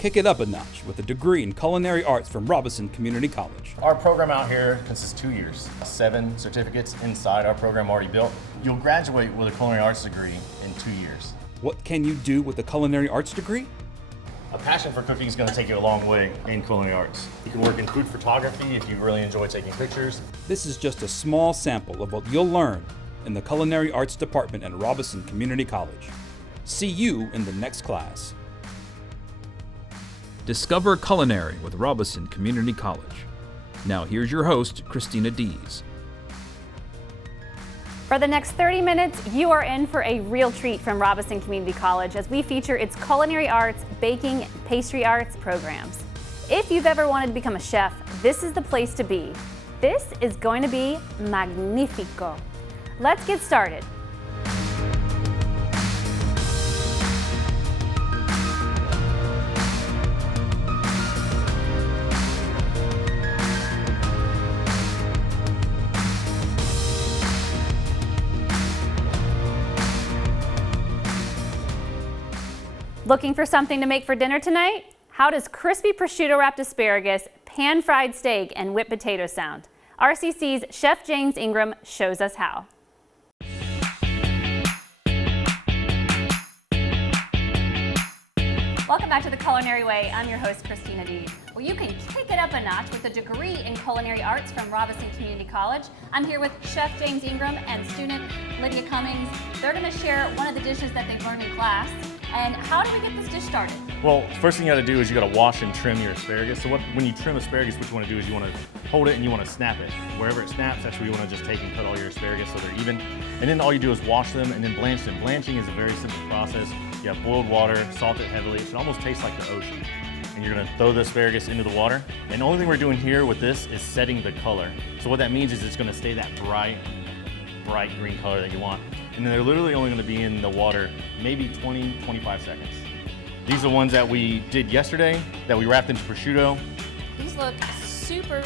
Kick it up a notch with a degree in culinary arts from Robeson Community College. Our program out here consists of 2 years, 7 certificates inside our program already built. You'll graduate with a culinary arts degree in 2 years. What can you do with a culinary arts degree? A passion for cooking is going to take you a long way in culinary arts. You can work in food photography if you really enjoy taking pictures. This is just a small sample of what you'll learn in the Culinary Arts Department at Robeson Community College. See you in the next class. Discover Culinary with Robeson Community College. Now here's your host, Christina Dees. For the next 30 minutes, you are in for a real treat from Robeson Community College as we feature its culinary arts, baking, pastry arts programs. If you've ever wanted to become a chef, this is the place to be. This is going to be magnifico. Let's get started. Looking for something to make for dinner tonight? How does crispy prosciutto wrapped asparagus, pan-fried steak, and whipped potato sound? RCC's Chef James Ingram shows us how. Welcome back to The Culinary Way. I'm your host, Christina D. Well, you can kick it up a notch with a degree in culinary arts from Robeson Community College. I'm here with Chef James Ingram and student Lydia Cummings. They're going to share one of the dishes that they've learned in class. And how do we get this dish started? Well, first thing you got to do is you got to wash and trim your asparagus. So when you trim asparagus, what you want to do is you want to hold it and you want to snap it. Wherever it snaps, that's where you want to just take and cut all your asparagus so they're even. And then all you do is wash them and then blanch them. Blanching is a very simple process. You have boiled water, salt it heavily. It should almost taste like the ocean. And you're going to throw the asparagus into the water. And the only thing we're doing here with this is setting the color. So what that means is it's going to stay that bright green color that you want. And they're literally only going to be in the water maybe 20-25 seconds. These are the ones that we did yesterday that we wrapped into prosciutto. These look super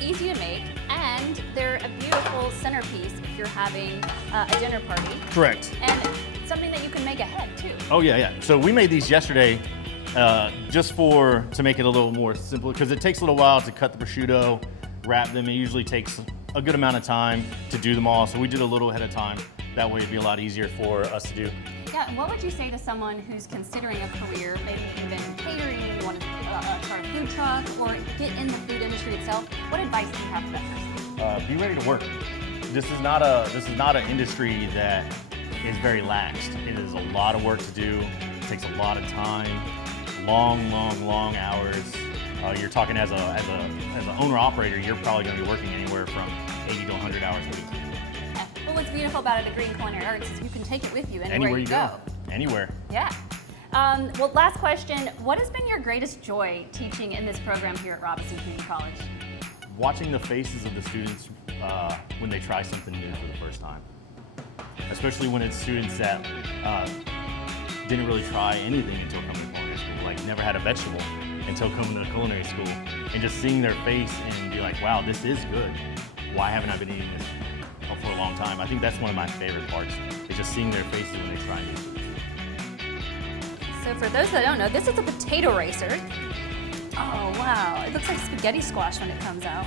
easy to make, and they're a beautiful centerpiece if you're having a dinner party. Correct. And something that you can make ahead too. Oh yeah. So we made these yesterday just to make it a little more simple, because it takes a little while to cut the prosciutto, wrap them. It usually takes a good amount of time to do them all, so we did a little ahead of time. That way it'd be a lot easier for us to do. Yeah, and what would you say to someone who's considering a career, maybe even catering, want to start a food truck, or get in the food industry itself? What advice do you have for that person? Be ready to work. This is not an industry that is very laxed. It is a lot of work to do. It takes a lot of time, long hours. You're talking as an owner-operator, you're probably going to be working anywhere from 80 to 100 hours a week. Well, what's beautiful about a degree in culinary arts is you can take it with you anywhere you go. Anywhere. Yeah. Well, last question. What has been your greatest joy teaching in this program here at Robeson Community College? Watching the faces of the students when they try something new for the first time. Especially when it's students that didn't really try anything until coming to culinary school, like never had a vegetable until coming to culinary school, and just seeing their face and be like, wow, this is good. Why haven't I been eating this for a long time? I think that's one of my favorite parts, is just seeing their faces when they try new foods. So for those that don't know, this is a potato racer. Oh wow, it looks like spaghetti squash when it comes out.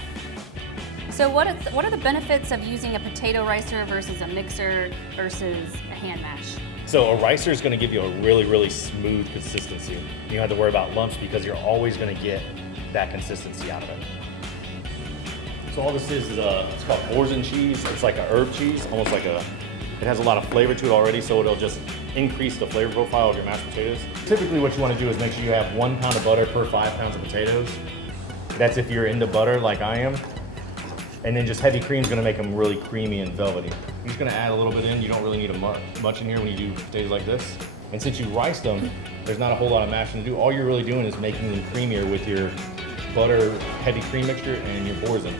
So what are the benefits of using a potato ricer versus a mixer versus a hand mash? So a ricer is going to give you a really smooth consistency. You don't have to worry about lumps because you're always going to get that consistency out of it. So all this is it's called Orzen cheese. It's like a herb cheese, almost like it has a lot of flavor to it already, so it'll just increase the flavor profile of your mashed potatoes. Typically what you want to do is make sure you have 1 pound of butter per 5 pounds of potatoes. That's if you're into butter like I am. And then just heavy cream is going to make them really creamy and velvety. You're just going to add a little bit in. You don't really need much in here when you do potatoes like this. And since you rice them, there's not a whole lot of mashing to do. All you're really doing is making them creamier with your butter heavy cream mixture and your Orzen.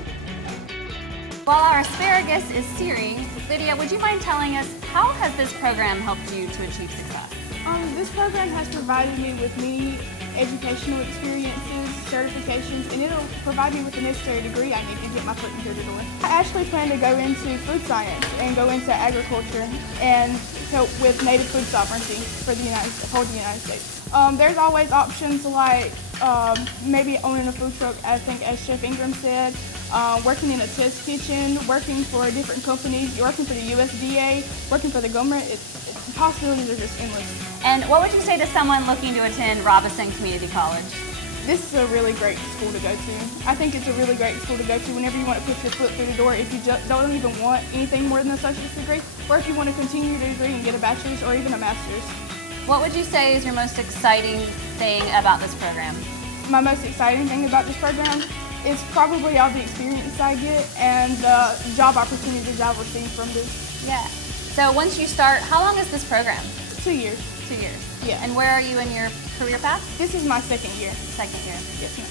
While our asparagus is searing, Lydia, would you mind telling us how has this program helped you to achieve success? This program has provided me with many educational experiences, certifications, and it'll provide me with the necessary degree I need to get my foot through the door. I actually plan to go into food science and go into agriculture and help with native food sovereignty for the United States. There's always options like maybe owning a food truck, I think as Chef Ingram said, working in a test kitchen, working for different companies, working for the USDA, working for the government. The possibilities are just endless. And what would you say to someone looking to attend Robeson Community College? This is a really great school to go to. I think it's a really great school to go to whenever you want to put your foot through the door, if you just don't even want anything more than an associate's degree, or if you want to continue your degree and get a bachelor's or even a master's. What would you say is your most exciting thing about this program? My most exciting thing about this program is probably all the experience I get and the job opportunities I'll receive from this. Yeah. So once you start, how long is this program? 2 years. 2 years. Yeah. And where are you in your career path? This is my second year. Second year. Yes, ma'am.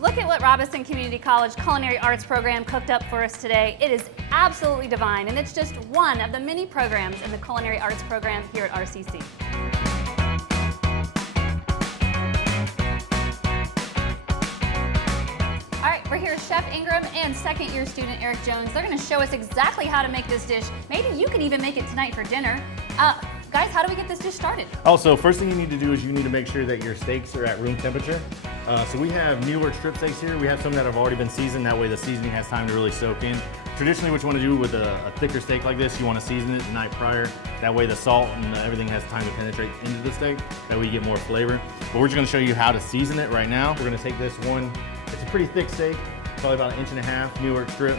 Look at what Robeson Community College Culinary Arts program cooked up for us today. It is absolutely divine, and it's just one of the many programs in the Culinary Arts program here at RCC. All right, we're here with Chef Ingram and second-year student Eric Jones. They're going to show us exactly how to make this dish. Maybe you can even make it tonight for dinner. Guys, how do we get this dish started? Also, first thing you need to do is you need to make sure that your steaks are at room temperature. So we have New York strip steaks here. We have some that have already been seasoned. That way the seasoning has time to really soak in. Traditionally, what you want to do with a thicker steak like this, you want to season it the night prior. That way the salt and everything has time to penetrate into the steak. That way you get more flavor. But we're just going to show you how to season it right now. We're going to take this one. It's a pretty thick steak, probably about 1.5 inch New York strip.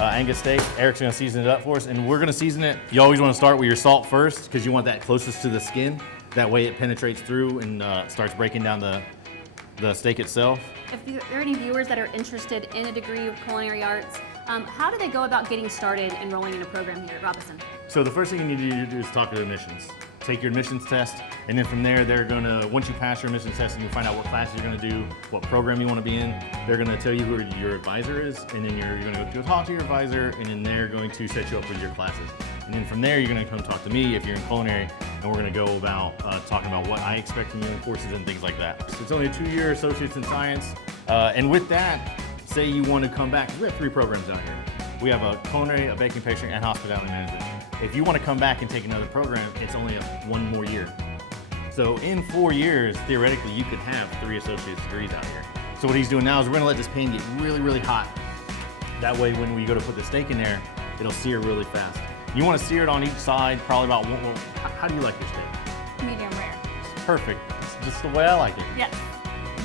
Angus steak. Eric's gonna season it up for us, and we're gonna season it. You always wanna start with your salt first, because you want that closest to the skin. That way it penetrates through and starts breaking down the steak itself. If there are any viewers that are interested in a degree of culinary arts, how do they go about getting started enrolling in a program here at Robeson? So the first thing you need to do is talk to admissions. Take your admissions test, and then from there, they're gonna, once you pass your admissions test and you find out what class you're gonna do, what program you wanna be in, they're gonna tell you who your advisor is, and then you're gonna go talk to your advisor, and then they're going to set you up with your classes. And then from there, you're gonna come talk to me if you're in culinary, and we're gonna go about talking about what I expect from you in courses and things like that. So it's only a 2-year associates in science, and with that, say you wanna come back, we have 3 programs out here. We have a culinary, a baking pastry, and hospitality management. If you want to come back and take another program, it's only 1 more year. So in 4 years, theoretically, you could have 3 associate's degrees out here. So what he's doing now is we're gonna let this pan get really, really hot. That way, when we go to put the steak in there, it'll sear really fast. You want to sear it on each side, probably about how do you like your steak? Medium rare. Perfect. It's just the way I like it. Yes.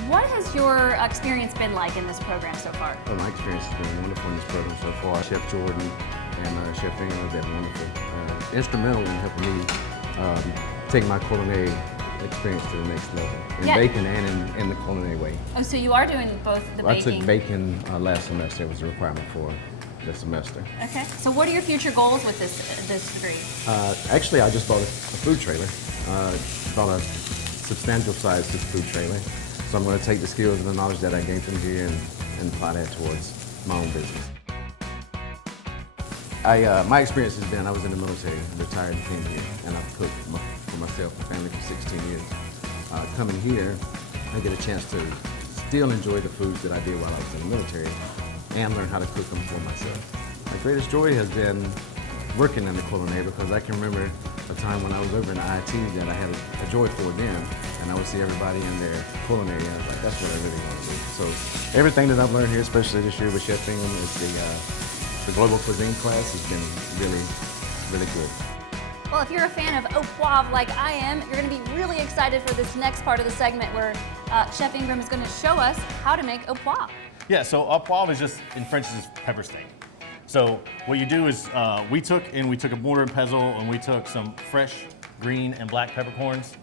What has your experience been like in this program so far? Well, my experience has been wonderful in this program so far. Chef Jordan and Chef Ingram have been wonderful. Instrumental in helping me take my culinary experience to the next level. In baking and in the culinary way. Oh, so you are doing both the baking? I took baking last semester. It was a requirement for this semester. Okay. So what are your future goals with this degree? Actually, I just bought a food trailer. Bought a substantial sized food trailer. So I'm going to take the skills and the knowledge that I gained from here and apply that towards my own business. My experience has been, I was in the military, retired and came here, and I've cooked for myself and family for 16 years. Coming here, I get a chance to still enjoy the foods that I did while I was in the military and learn how to cook them for myself. My greatest joy has been working in the culinary, because I can remember a time when I was over in IT that I had a joy for then, and I would see everybody in their culinary, and I was like, that's what I really want to do. So everything that I've learned here, especially this year with Chef Ingram, is the global cuisine class has been really, really good. Well, if you're a fan of au poivre like I am, you're going to be really excited for this next part of the segment where Chef Ingram is going to show us how to make au poivre. Yeah, so au poivre is just, in French, is pepper steak. So what you do is we took a mortar and pestle, and we took some fresh green and black peppercorns,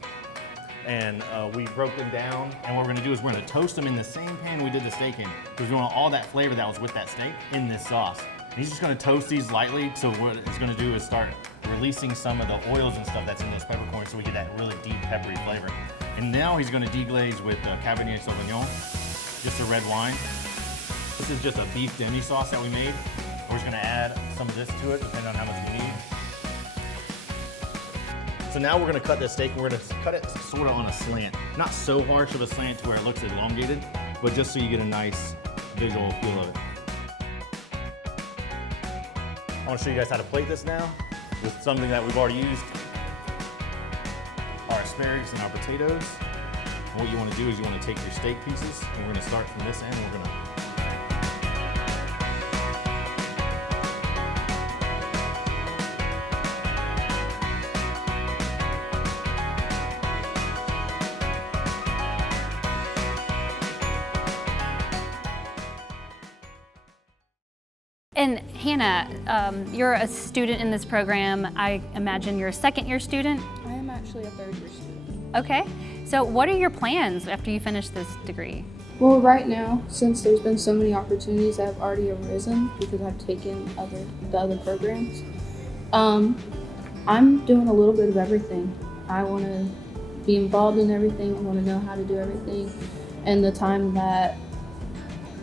and we broke them down. And what we're gonna do is we're gonna toast them in the same pan we did the steak in, because we want all that flavor that was with that steak in this sauce. And he's just gonna toast these lightly, so what it's gonna do is start releasing some of the oils and stuff that's in those peppercorns, so we get that really deep peppery flavor. And now he's gonna deglaze with Cabernet Sauvignon, just a red wine. This is just a beef demi sauce that we made. We're just gonna add some of this to it, depending on how much we need. So now we're gonna cut this steak, and we're gonna cut it sort of on a slant. Not so harsh of a slant to where it looks elongated, but just so you get a nice visual feel of it. I wanna show you guys how to plate this now with something that we've already used. Our asparagus and our potatoes. And what you wanna do is you wanna take your steak pieces, and we're gonna start from this end, and we're gonna And Hannah, you're a student in this program. I imagine you're a second-year student? I am actually a third-year student. Okay. So what are your plans after you finish this degree? Well, right now, since there's been so many opportunities that have already arisen because I've taken the other programs, I'm doing a little bit of everything. I want to be involved in everything. I want to know how to do everything. And the time that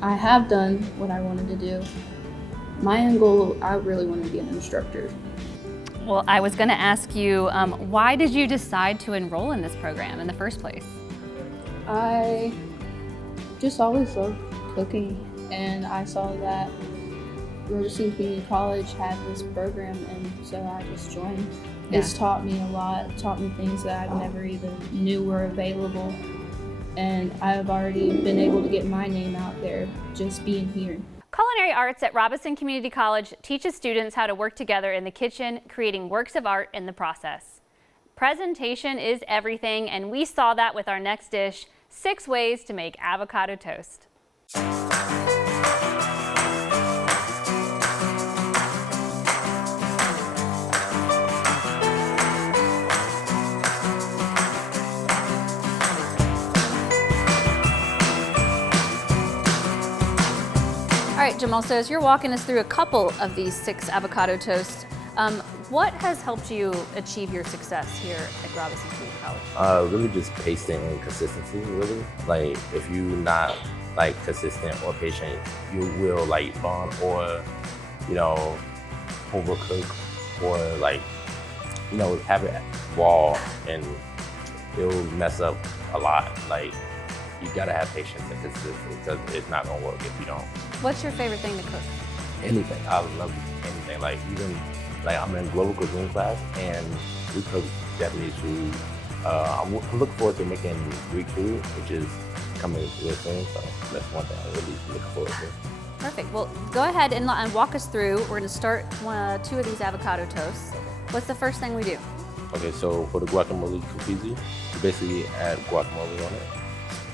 I have done what I wanted to do, my end goal, I really want to be an instructor. Well, I was going to ask you, why did you decide to enroll in this program in the first place? I just always loved cooking, and I saw that Robeson Community College had this program, and so I just joined. Yeah. It's taught me a lot, taught me things that I've never even knew were available, and I've already been able to get my name out there just being here. Culinary Arts at Robeson Community College teaches students how to work together in the kitchen, creating works of art in the process. Presentation is everything, and we saw that with our next dish, 6 ways to make avocado toast. All right, Jamal, so as you're walking us through a couple of these 6 avocado toasts, what has helped you achieve your success here at Robeson Community College? Really just pacing and consistency, really. Like, if you're not, like, consistent or patient, you will, like, burn or, you know, overcook or, like, you know, have it raw, and it'll mess up a lot. Like, you gotta have patience and consistency, because it's not gonna work if you don't. What's your favorite thing to cook? Anything. I love anything. Like, even, like, I'm in global cuisine class, and we cook Japanese food. I'm looking forward to making Greek food, which is coming real soon, so that's one thing I'm really looking forward to. Perfect. Well, go ahead and walk us through. We're gonna start 2 of these avocado toasts. What's the first thing we do? Okay, so for the guacamole cookies, you basically add guacamole on it.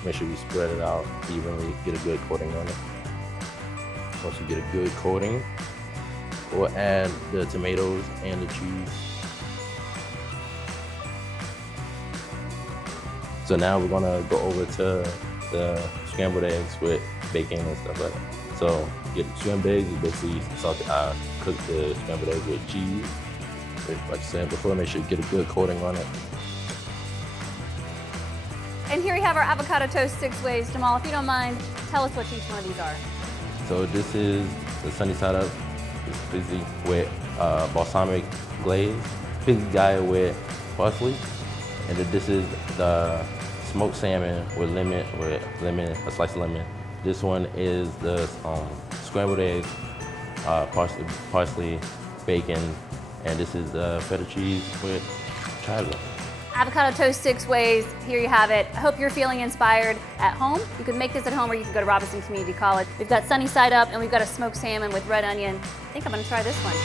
Make sure you spread it out evenly, get a good coating on it. Once you get a good coating, we'll add the tomatoes and the cheese. So now we're gonna go over to the scrambled eggs with bacon and stuff like that. So get scrambled eggs, you basically cook the scrambled eggs with cheese. Like I said before, make sure you get a good coating on it. And here we have our avocado toast 6 ways. Jamal, if you don't mind, tell us what each one of these are. So this is the sunny side up. It's busy with balsamic glaze, pizzy guy with parsley, and then this is the smoked salmon with lemon, a slice of lemon. This one is the scrambled eggs, parsley, bacon, and this is the feta cheese with chives. Avocado toast 6 ways, here you have it. I hope you're feeling inspired at home. You can make this at home, or you can go to Robeson Community College. We've got sunny side up, and we've got a smoked salmon with red onion. I think I'm gonna try this one.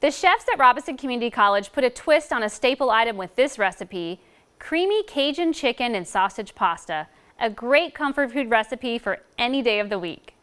The chefs at Robeson Community College put a twist on a staple item with this recipe, creamy Cajun chicken and sausage pasta, a great comfort food recipe for any day of the week.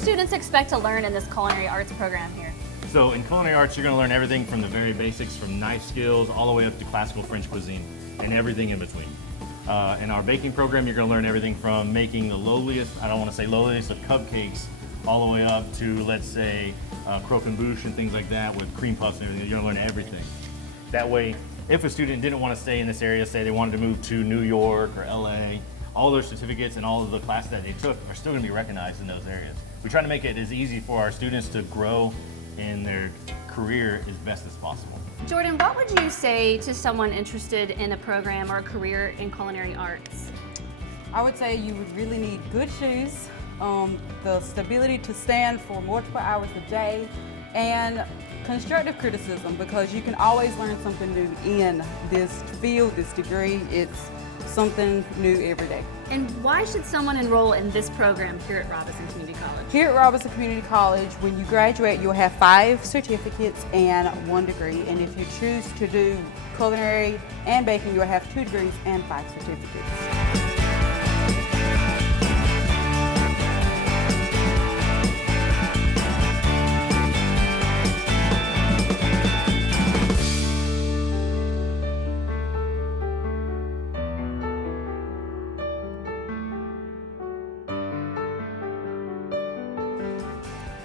Students expect to learn in this culinary arts program here? So in culinary arts, you're going to learn everything from the very basics, from knife skills all the way up to classical French cuisine and everything in between. In our baking program, you're going to learn everything from making the lowliest, I don't want to say lowliest, of cupcakes all the way up to, let's say, croquembouche and things like that with cream puffs and everything. You're going to learn everything. That way, if a student didn't want to stay in this area, say they wanted to move to New York or LA, all their certificates and all of the classes that they took are still going to be recognized in those areas. We try to make it as easy for our students to grow in their career as best as possible. Jordan, what would you say to someone interested in a program or a career in culinary arts? I would say you would really need good shoes, the stability to stand for multiple hours a day, and constructive criticism, because you can always learn something new in this field, this degree. It's something new every day. And why should someone enroll in this program here at Robeson Community College? Here at Robeson Community College, when you graduate, you'll have 5 certificates and 1 degree. And if you choose to do culinary and baking, you'll have 2 degrees and 5 certificates.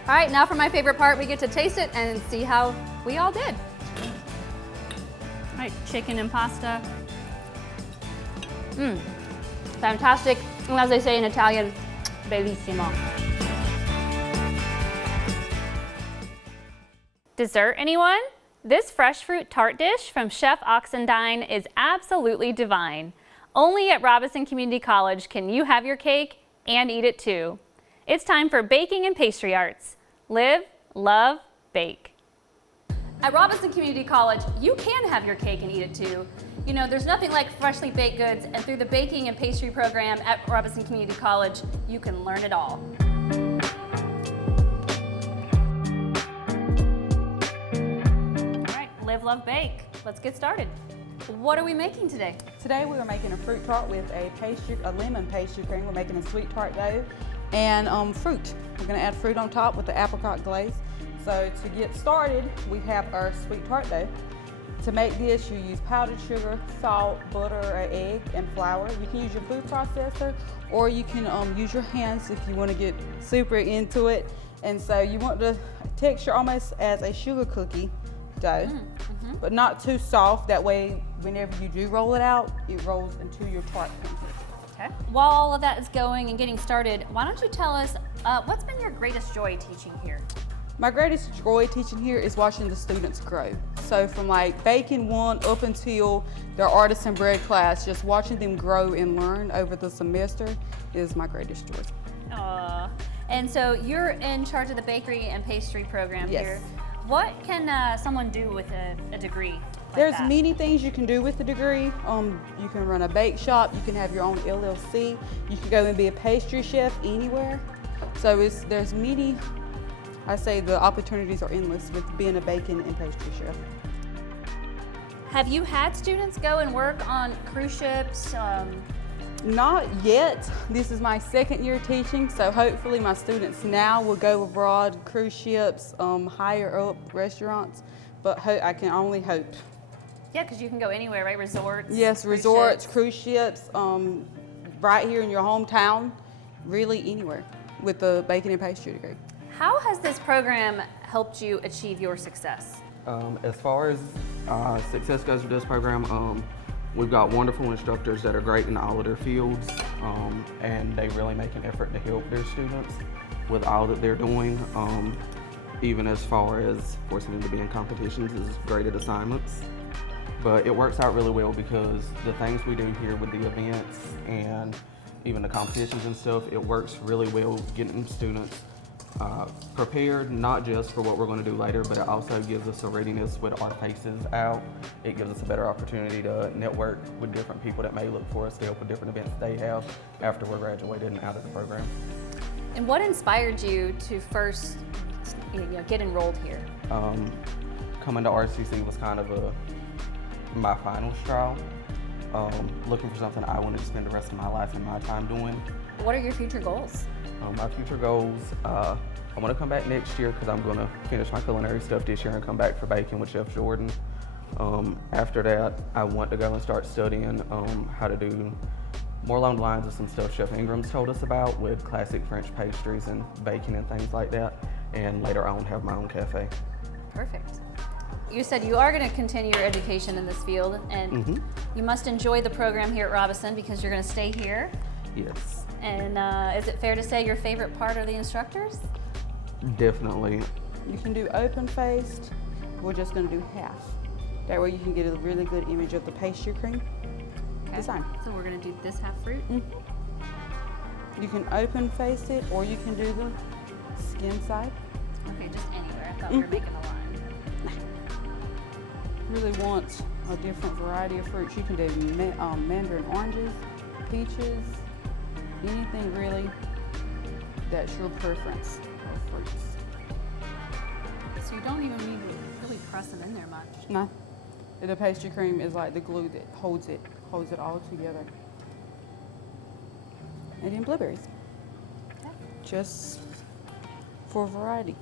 All right, now for my favorite part, we get to taste it and see how we all did. All right, chicken and pasta. Fantastic. And as they say in Italian, bellissimo. Dessert, anyone? This fresh fruit tart dish from Chef Oxendine is absolutely divine. Only at Robeson Community College can you have your cake and eat it too. It's time for baking and pastry arts. Live, love, bake. At Robeson Community College, you can have your cake and eat it too. You know, there's nothing like freshly baked goods, and through the baking and pastry program at Robeson Community College, you can learn it all. All right, live, love, bake. Let's get started. What are we making today? Today we are making a fruit tart with a lemon pastry cream. We're making a sweet tart dough and fruit. We're going to add fruit on top with the apricot glaze. So to get started, we have our sweet tart dough. To make this, you use powdered sugar, salt, butter, an egg, and flour. You can use your food processor, or you can use your hands if you want to get super into it. And so you want the texture almost as a sugar cookie dough, but not too soft. That way, whenever you do roll it out, it rolls into your tart pancake. Okay. While all of that is going and getting started, why don't you tell us what's been your greatest joy teaching here? My greatest joy teaching here is watching the students grow. So from like baking 1 up until their artisan bread class, just watching them grow and learn over the semester is my greatest joy. And so you're in charge of the bakery and pastry program here. Yes. What can someone do with a degree like There's that? many things you can do with the degree. You can run a bake shop, you can have your own LLC, you can go and be a pastry chef anywhere. So there's many, I say the opportunities are endless with being a baking and pastry chef. Have you had students go and work on cruise ships? Not yet. This is my 2nd year teaching, so hopefully my students now will go abroad, cruise ships, higher up restaurants, but I can only hope. Yeah, because you can go anywhere, right? Resorts? Yes, resorts, cruise ships, right here in your hometown, really anywhere with the baking and pastry degree. How has this program helped you achieve your success? As far as success goes with this program, we've got wonderful instructors that are great in all of their fields, and they really make an effort to help their students with all that they're doing, even as far as forcing them to be in competitions as graded assignments. But it works out really well because the things we do here with the events and even the competitions and stuff, it works really well getting students prepared, not just for what we're going to do later, but it also gives us a readiness with our faces out. It gives us a better opportunity to network with different people that may look for us to help with different events they have after we're graduated and out of the program. And what inspired you to first get enrolled here? Coming to RCC was kind of my final straw. Looking for something I wanted to spend the rest of my life and my time doing. What are your future goals? My future goals, I want to come back next year because I'm going to finish my culinary stuff this year and come back for baking with Chef Jordan. After that, I want to go and start studying how to do more along the lines of some stuff Chef Ingram's told us about with classic French pastries and baking and things like that, and later on have my own cafe. Perfect. You said you are going to continue your education in this field, and you must enjoy the program here at Robeson because you're going to stay here. Yes. And is it fair to say your favorite part are the instructors? Definitely. You can do open-faced. We're just going to do half. That way you can get a really good image of the pastry cream design. So we're going to do this half fruit? You can open-face it, or you can do the skin side. Okay, just anywhere. I thought we were making a line. Really want a different variety of fruits. You can do mandarin oranges, peaches, anything really that's your preference of fruits. So you don't even need to really press them in there much. No, the pastry cream is like the glue that holds it all together. And then blueberries, just for variety.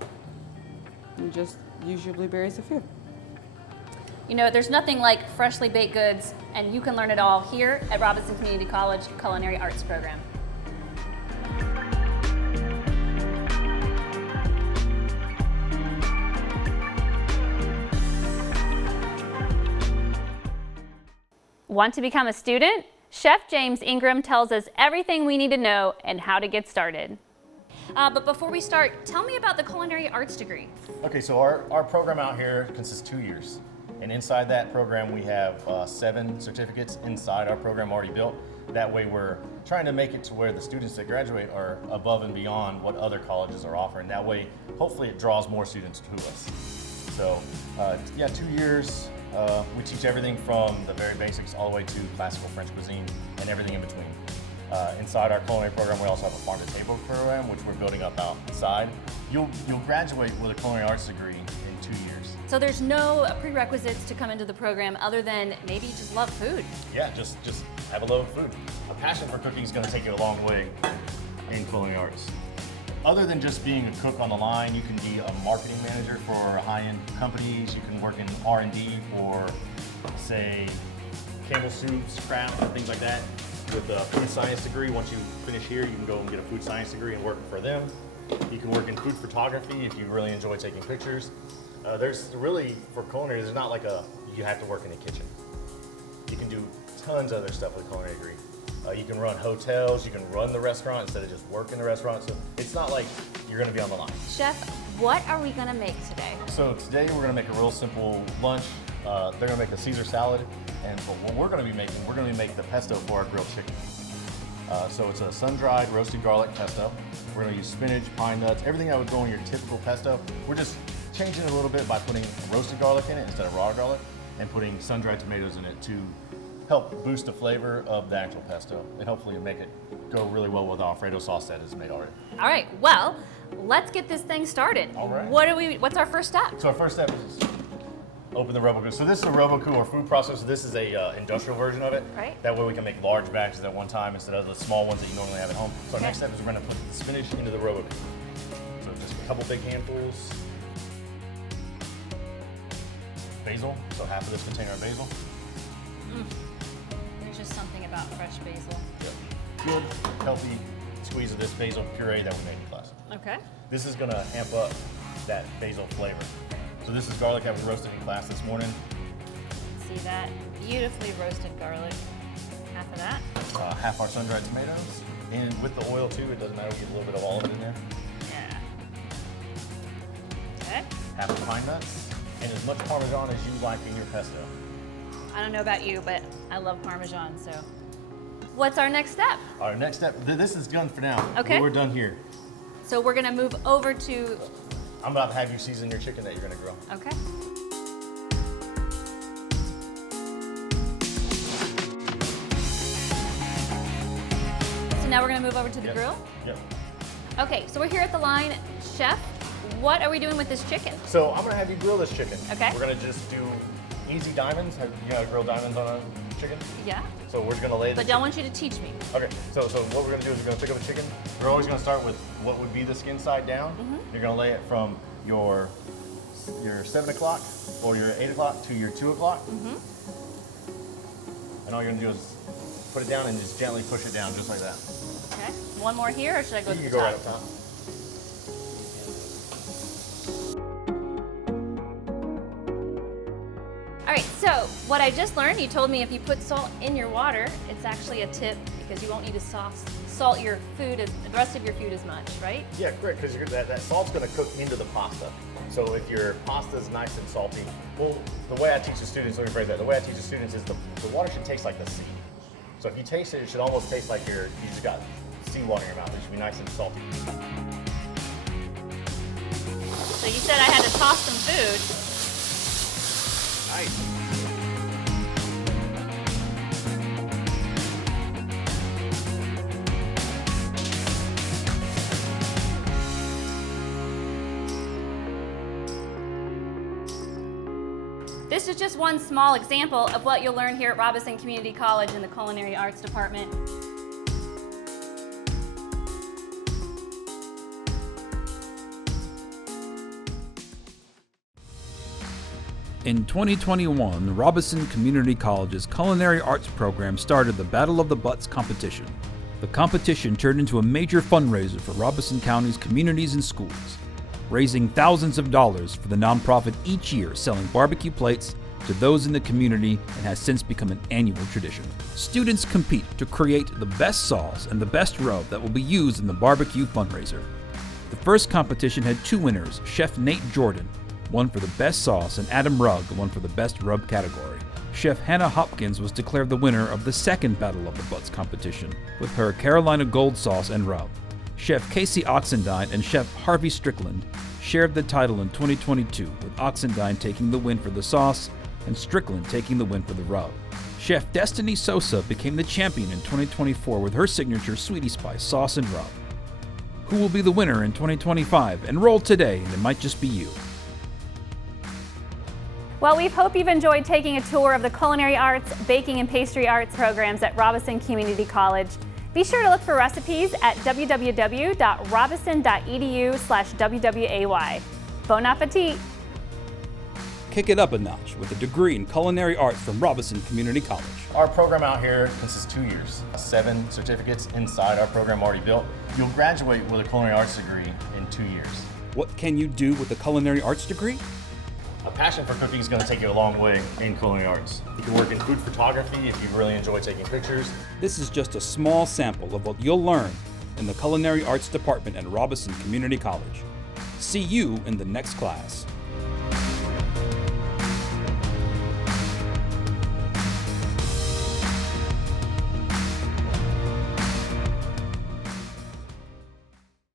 And just use your blueberries a few. You know, there's nothing like freshly baked goods, and you can learn it all here at Robeson Community College Culinary Arts Program. Want to become a student? Chef James Ingram tells us everything we need to know and how to get started. But before we start, tell me about the culinary arts degree. Okay, so our program out here consists of 2 years. And inside that program, we have 7 certificates inside our program already built. That way we're trying to make it to where the students that graduate are above and beyond what other colleges are offering. That way, hopefully it draws more students to us. So yeah, 2 years. We teach everything from the very basics all the way to classical French cuisine and everything in between. Inside our culinary program, we also have a farm-to-table program, which we're building up outside. You'll graduate with a culinary arts degree in 2 years. So there's no prerequisites to come into the program other than maybe just love food. Yeah, just have a love of food. A passion for cooking is going to take you a long way in culinary arts. Other than just being a cook on the line, you can be a marketing manager for high-end companies. You can work in R&D for, say, Campbell Soups, Kraft, and things like that. With a food science degree, once you finish here, you can go and get a food science degree and work for them. You can work in food photography if you really enjoy taking pictures. There's really, for culinary, there's not like you have to work in a kitchen. You can do tons of other stuff with a culinary degree. You can run hotels, you can run the restaurant instead of just work in the restaurant. So it's not like you're gonna be on the line. Chef, what are we gonna make today? So today we're gonna make a real simple lunch. They're gonna make a Caesar salad. And what we're gonna be making the pesto for our grilled chicken. So it's a sun-dried roasted garlic pesto. We're gonna use spinach, pine nuts, everything that would go in your typical pesto. We're just changing it a little bit by putting roasted garlic in it instead of raw garlic, and putting sun-dried tomatoes in it to help boost the flavor of the actual pesto and hopefully make it go really well with the Alfredo sauce that is made already. All right, well, let's get this thing started. All right. What's our first step? So our first step is open the Roboku. So this is a Roboku or food processor. This is a industrial version of it. Right. That way we can make large batches at one time instead of the small ones that you normally have at home. So our next step is we're going to put the spinach into the Roboku. So just a couple big handfuls. Basil. So half of this container of basil. There's just something about fresh basil. Good, healthy squeeze of this basil puree that we made in class. Okay. This is going to amp up that basil flavor. So this is garlic that was roasted in class this morning. See that? Beautifully roasted garlic. Half of that. Half our sun-dried tomatoes. And with the oil too, it doesn't matter, we get a little bit of all of it in there. Yeah. Okay. Half the pine nuts. And as much Parmesan as you like in your pesto. I don't know about you, but I love Parmesan, so What's our next step? Our next step, this is done for now. Okay. We're done here. So we're gonna move over to, I'm about to have you season your chicken that you're gonna grill. okay. So now we're gonna move over to the Yep. grill? Yep. Okay, so we're here at the line. Chef, what are we doing with this chicken? So I'm gonna have you grill this chicken. Okay. We're gonna just do easy diamonds. You know how to grill diamonds on a chicken? Yeah, So we're just gonna lay but I want you to teach me. Okay, so what we're gonna do is we're gonna pick up a chicken. We're always gonna start with what would be the skin side down. You're gonna lay it from your 7 o'clock or your 8 o'clock to your 2 o'clock. And all you're gonna do is put it down and just gently push it down, just like that. Okay, one more here, or should I go to You the can go top? right up top. All right, so what I just learned, you told me if you put salt in your water, it's actually a tip because you won't need to salt your food, the rest of your food as much, right? Yeah, correct, because that salt's gonna cook into the pasta. So if your pasta is nice and salty, well, the way I teach the students, let me phrase that, the way I teach the students is the water should taste like the sea. So if you taste it, it should almost taste like you just got seawater in your mouth. It should be nice and salty. So you said I had to toss some food. Nice. This is just one small example of what you'll learn here at Robeson Community College in the Culinary Arts Department. In 2021, Robeson Community College's Culinary Arts program started the Battle of the Butts competition. The competition turned into a major fundraiser for Robeson County's communities and schools, raising thousands of dollars for the nonprofit each year, selling barbecue plates to those in the community, and has since become an annual tradition. Students compete to create the best sauce and the best rub that will be used in the barbecue fundraiser. The first competition had two winners, Chef Nate Jordan won for the best sauce, and Adam Rugg won for the best rub category. Chef Hannah Hopkins was declared the winner of the second Battle of the Butts competition with her Carolina Gold sauce and rub. Chef Casey Oxendine and Chef Harvey Strickland shared the title in 2022, with Oxendine taking the win for the sauce and Strickland taking the win for the rub. Chef Destiny Sosa became the champion in 2024 with her signature Sweetie Spice sauce and rub. Who will be the winner in 2025? Enroll today and it might just be you. Well, we hope you've enjoyed taking a tour of the culinary arts, baking and pastry arts programs at Robeson Community College. Be sure to look for recipes at www.robeson.edu/WWAY. Bon appetit! Kick it up a notch with a degree in culinary arts from Robeson Community College. Our program out here consists of 2 years, 7 certificates inside our program already built. You'll graduate with a culinary arts degree in 2 years. What can you do with a culinary arts degree? A passion for cooking is going to take you a long way in culinary arts. You can work in food photography if you really enjoy taking pictures. This is just a small sample of what you'll learn in the Culinary Arts Department at Robeson Community College. See you in the next class.